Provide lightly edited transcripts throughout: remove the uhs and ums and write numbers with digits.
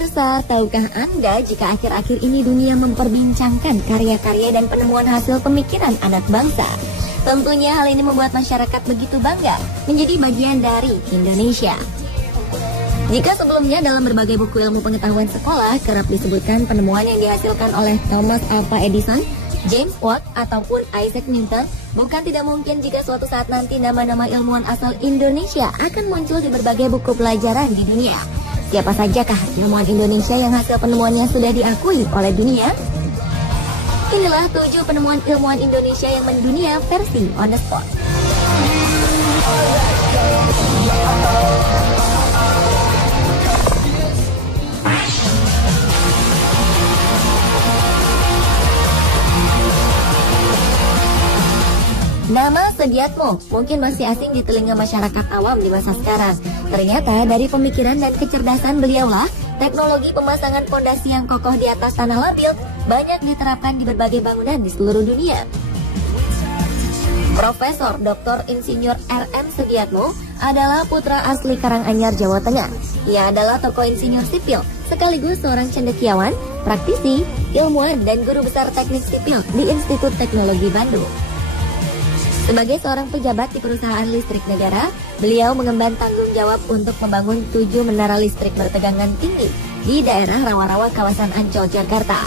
Pemirsa, tahukah Anda jika akhir-akhir ini dunia memperbincangkan karya-karya dan penemuan hasil pemikiran anak bangsa? Tentunya hal ini membuat masyarakat begitu bangga menjadi bagian dari Indonesia. Jika sebelumnya dalam berbagai buku ilmu pengetahuan sekolah kerap disebutkan penemuan yang dihasilkan oleh Thomas Alva Edison, James Watt, ataupun Isaac Newton, bukan tidak mungkin jika suatu saat nanti nama-nama ilmuwan asal Indonesia akan muncul di berbagai buku pelajaran di dunia. Siapa sajakah ilmuwan Indonesia yang hasil penemuannya sudah diakui oleh dunia? Inilah 7 penemuan ilmuwan Indonesia yang mendunia versi On The Spot. Nama Sediatmo mungkin masih asing di telinga masyarakat awam di masa sekarang. Ternyata dari pemikiran dan kecerdasan beliaulah, teknologi pemasangan pondasi yang kokoh di atas tanah labil banyak diterapkan di berbagai bangunan di seluruh dunia. Profesor Dr. Insinyur R.M. Sediatmo adalah putra asli Karanganyar, Jawa Tengah. Ia adalah tokoh insinyur sipil, sekaligus seorang cendekiawan, praktisi, ilmuwan, dan guru besar teknik sipil di Institut Teknologi Bandung. Sebagai seorang pejabat di perusahaan listrik negara, beliau mengemban tanggung jawab untuk membangun 7 menara listrik bertegangan tinggi di daerah rawa-rawa kawasan Ancol, Jakarta.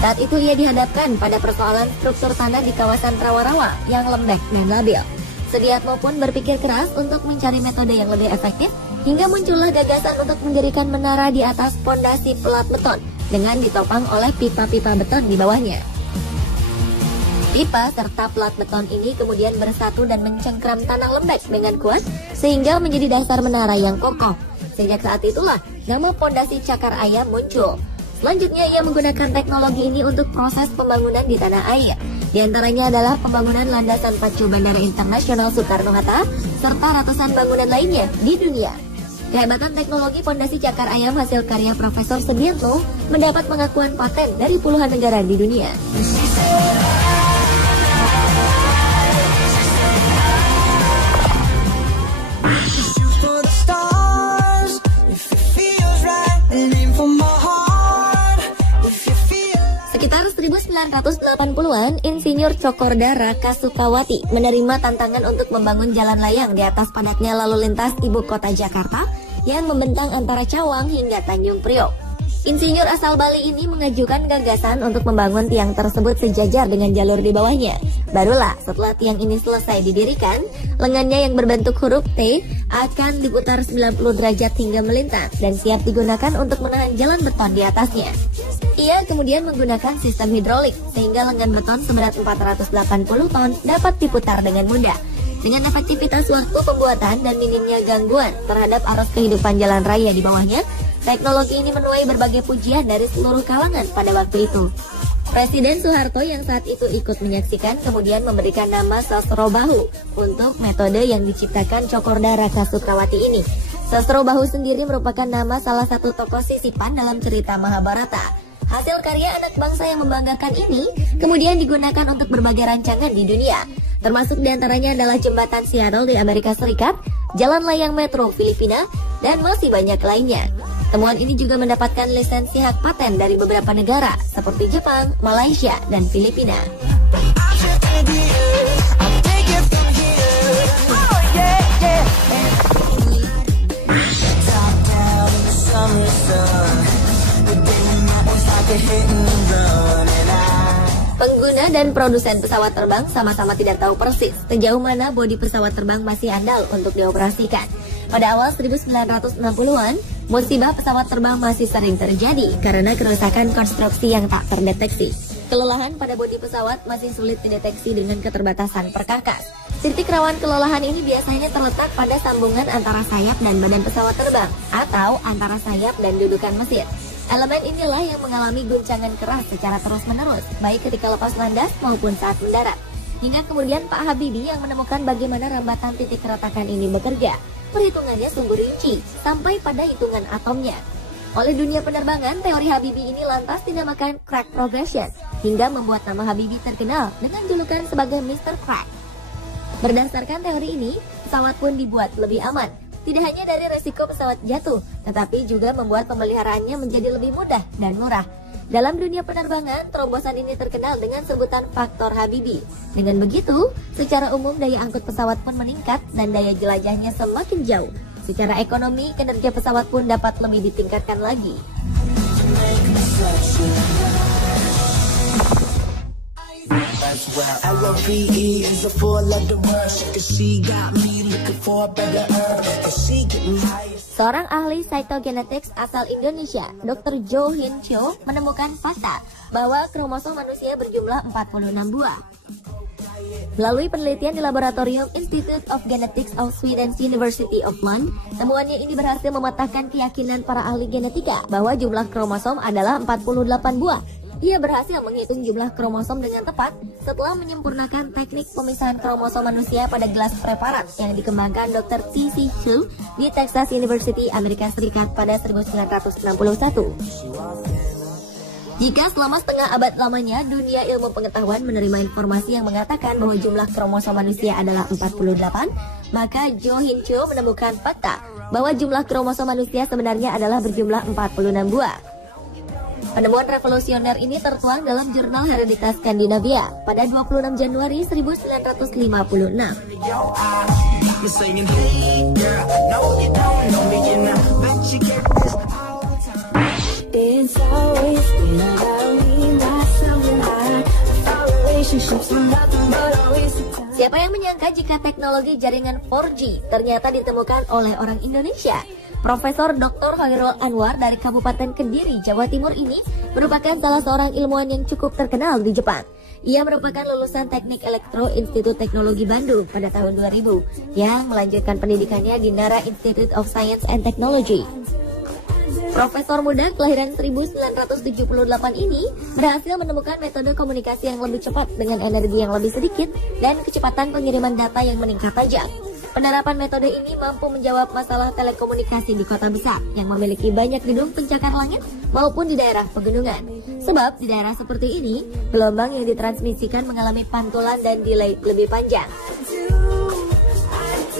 Saat itu ia dihadapkan pada persoalan struktur tanah di kawasan rawa-rawa yang lembek dan labil. Sediatmo pun berpikir keras untuk mencari metode yang lebih efektif, hingga muncullah gagasan untuk mendirikan menara di atas pondasi pelat beton dengan ditopang oleh pipa-pipa beton di bawahnya. Pipa serta pelat beton ini kemudian bersatu dan mencengkram tanah lembek dengan kuat sehingga menjadi dasar menara yang kokoh. Sejak saat itulah nama pondasi Cakar Ayam muncul. Selanjutnya ia menggunakan teknologi ini untuk proses pembangunan di tanah air. Di antaranya adalah pembangunan landasan pacu Bandara Internasional Soekarno-Hatta serta ratusan bangunan lainnya di dunia. Kehebatan teknologi pondasi Cakar Ayam hasil karya Profesor Sediatmo mendapat pengakuan paten dari puluhan negara di dunia. Sekitar 1980-an, Insinyur Cokorda Raka Sukawati menerima tantangan untuk membangun jalan layang di atas padatnya lalu lintas ibu kota Jakarta yang membentang antara Cawang hingga Tanjung Priok. Insinyur asal Bali ini mengajukan gagasan untuk membangun tiang tersebut sejajar dengan jalur di bawahnya. Barulah setelah tiang ini selesai didirikan, lengannya yang berbentuk huruf T akan diputar 90 derajat hingga melintang dan siap digunakan untuk menahan jalan beton di atasnya. Ia kemudian menggunakan sistem hidrolik sehingga lengan beton seberat 480 ton dapat diputar dengan mudah. Dengan efektivitas waktu pembuatan dan minimnya gangguan terhadap arus kehidupan jalan raya di bawahnya, teknologi ini menuai berbagai pujian dari seluruh kalangan pada waktu itu. Presiden Soeharto yang saat itu ikut menyaksikan kemudian memberikan nama Sosrobahu untuk metode yang diciptakan Cokorda Raka Sukawati ini. Sosrobahu sendiri merupakan nama salah satu tokoh sisipan dalam cerita Mahabharata. Hasil karya anak bangsa yang membanggakan ini kemudian digunakan untuk berbagai rancangan di dunia. Termasuk diantaranya adalah jembatan Seattle di Amerika Serikat, jalan layang metro Filipina, dan masih banyak lainnya. Temuan ini juga mendapatkan lisensi hak paten dari beberapa negara seperti Jepang, Malaysia, dan Filipina. Pengguna dan produsen pesawat terbang sama-sama tidak tahu persis sejauh mana bodi pesawat terbang masih andal untuk dioperasikan. Pada awal 1960-an, musibah pesawat terbang masih sering terjadi karena kerusakan konstruksi yang tak terdeteksi. Kelelahan pada bodi pesawat masih sulit dideteksi dengan keterbatasan perkakas. Titik rawan kelelahan ini biasanya terletak pada sambungan antara sayap dan badan pesawat terbang atau antara sayap dan dudukan mesin. Elemen inilah yang mengalami guncangan keras secara terus-menerus, baik ketika lepas landas maupun saat mendarat. Hingga kemudian Pak Habibie yang menemukan bagaimana rambatan titik keretakan ini bekerja. Perhitungannya sungguh rinci, sampai pada hitungan atomnya. Oleh dunia penerbangan, teori Habibie ini lantas dinamakan crack progression, hingga membuat nama Habibie terkenal dengan julukan sebagai Mr. Crack. Berdasarkan teori ini, pesawat pun dibuat lebih aman. Tidak hanya dari resiko pesawat jatuh, tetapi juga membuat pemeliharaannya menjadi lebih mudah dan murah. Dalam dunia penerbangan, terombosan ini terkenal dengan sebutan faktor Habibi. Dengan begitu, secara umum daya angkut pesawat pun meningkat dan daya jelajahnya semakin jauh. Secara ekonomi, kinerja pesawat pun dapat lebih ditingkatkan lagi. Seorang ahli cytogenetics asal Indonesia, Dr. Jo Hin Cho, menemukan fakta bahwa kromosom manusia berjumlah 46 buah. Melalui penelitian di Laboratorium Institute of Genetics of Sweden's University of Lund, temuannya ini berhasil mematahkan keyakinan para ahli genetika bahwa jumlah kromosom adalah 48 buah. Ia berhasil menghitung jumlah kromosom dengan tepat setelah menyempurnakan teknik pemisahan kromosom manusia pada gelas preparat yang dikembangkan Dr. T.C. Chu di Texas University, Amerika Serikat pada 1961. Jika selama setengah abad lamanya dunia ilmu pengetahuan menerima informasi yang mengatakan bahwa jumlah kromosom manusia adalah 48, maka Jo Hin Cho menemukan fakta bahwa jumlah kromosom manusia sebenarnya adalah berjumlah 46 buah. Penemuan revolusioner ini tertuang dalam jurnal Hereditas Skandinavia pada 26 Januari 1956. Siapa yang menyangka jika teknologi jaringan 4G ternyata ditemukan oleh orang Indonesia? Profesor Dr. Hoirul Anwar dari Kabupaten Kediri, Jawa Timur ini merupakan salah seorang ilmuwan yang cukup terkenal di Jepang. Ia merupakan lulusan Teknik Elektro Institut Teknologi Bandung pada tahun 2000 yang melanjutkan pendidikannya di Nara Institute of Science and Technology. Profesor muda kelahiran 1978 ini berhasil menemukan metode komunikasi yang lebih cepat dengan energi yang lebih sedikit dan kecepatan pengiriman data yang meningkat tajam. Penerapan metode ini mampu menjawab masalah telekomunikasi di kota besar yang memiliki banyak gedung pencakar langit maupun di daerah pegunungan. Sebab di daerah seperti ini, gelombang yang ditransmisikan mengalami pantulan dan delay lebih panjang.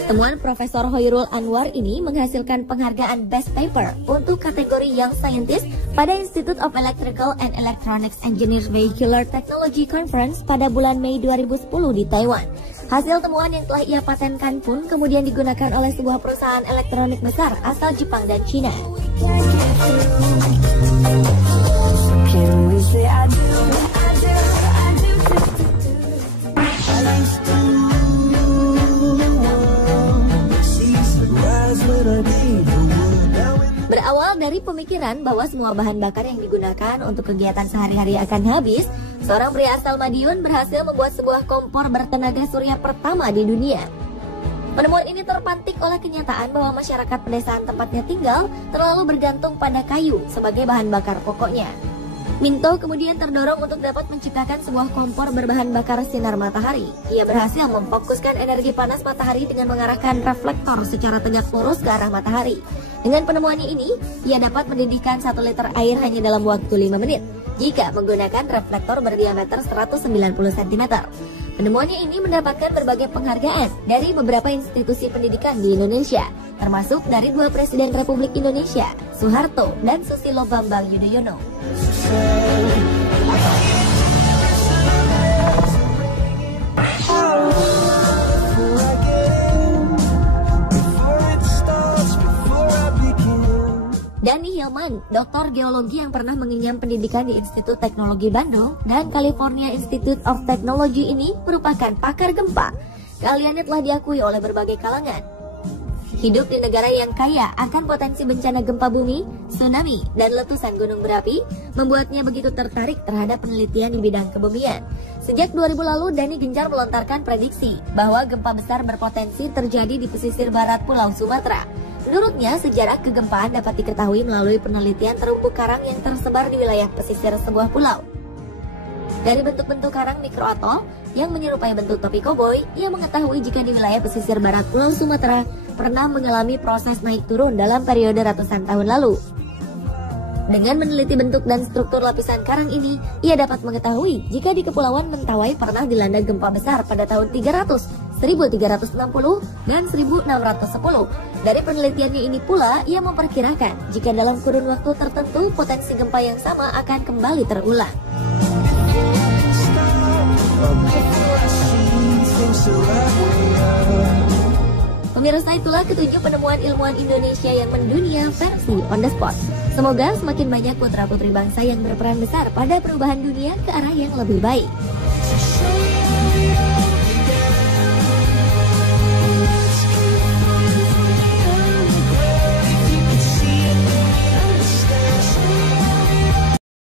Temuan Profesor Hoirul Anwar ini menghasilkan penghargaan Best Paper untuk kategori Young Scientist pada Institute of Electrical and Electronics Engineers Vehicular Technology Conference pada bulan Mei 2010 di Taiwan. Hasil temuan yang telah ia patenkan pun kemudian digunakan oleh sebuah perusahaan elektronik besar asal Jepang dan Cina. Berawal dari pemikiran bahwa semua bahan bakar yang digunakan untuk kegiatan sehari-hari akan habis, seorang pria asal Madiun berhasil membuat sebuah kompor bertenaga surya pertama di dunia. Penemuan ini terpantik oleh kenyataan bahwa masyarakat pedesaan tempatnya tinggal terlalu bergantung pada kayu sebagai bahan bakar pokoknya. Minto kemudian terdorong untuk dapat menciptakan sebuah kompor berbahan bakar sinar matahari. Ia berhasil memfokuskan energi panas matahari dengan mengarahkan reflektor secara tegak lurus ke arah matahari. Dengan penemuannya ini, ia dapat mendidihkan 1 liter air hanya dalam waktu 5 menit jika menggunakan reflektor berdiameter 190 cm. Penemuannya ini mendapatkan berbagai penghargaan dari beberapa institusi pendidikan di Indonesia, termasuk dari 2 Presiden Republik Indonesia, Soeharto dan Susilo Bambang Yudhoyono. Dani Hilman, doktor geologi yang pernah mengenyam pendidikan di Institut Teknologi Bandung dan California Institute of Technology ini merupakan pakar gempa. Keahliannya telah diakui oleh berbagai kalangan. Hidup di negara yang kaya akan potensi bencana gempa bumi, tsunami, dan letusan gunung berapi membuatnya begitu tertarik terhadap penelitian di bidang kebumian. Sejak 2000 lalu, Dani gencar melontarkan prediksi bahwa gempa besar berpotensi terjadi di pesisir barat Pulau Sumatera. Menurutnya, sejarah kegempaan dapat diketahui melalui penelitian terumbu karang yang tersebar di wilayah pesisir sebuah pulau. Dari bentuk-bentuk karang mikroatol yang menyerupai bentuk topi koboi, ia mengetahui jika di wilayah pesisir barat Pulau Sumatera pernah mengalami proses naik turun dalam periode ratusan tahun lalu. Dengan meneliti bentuk dan struktur lapisan karang ini, ia dapat mengetahui jika di Kepulauan Mentawai pernah dilanda gempa besar pada tahun 300 1360, dan 1610. Dari penelitiannya ini pula, ia memperkirakan jika dalam kurun waktu tertentu potensi gempa yang sama akan kembali terulang. Pemirsa, itulah ketujuh penemuan ilmuwan Indonesia yang mendunia versi On The Spot. Semoga semakin banyak putra-putri bangsa yang berperan besar pada perubahan dunia ke arah yang lebih baik.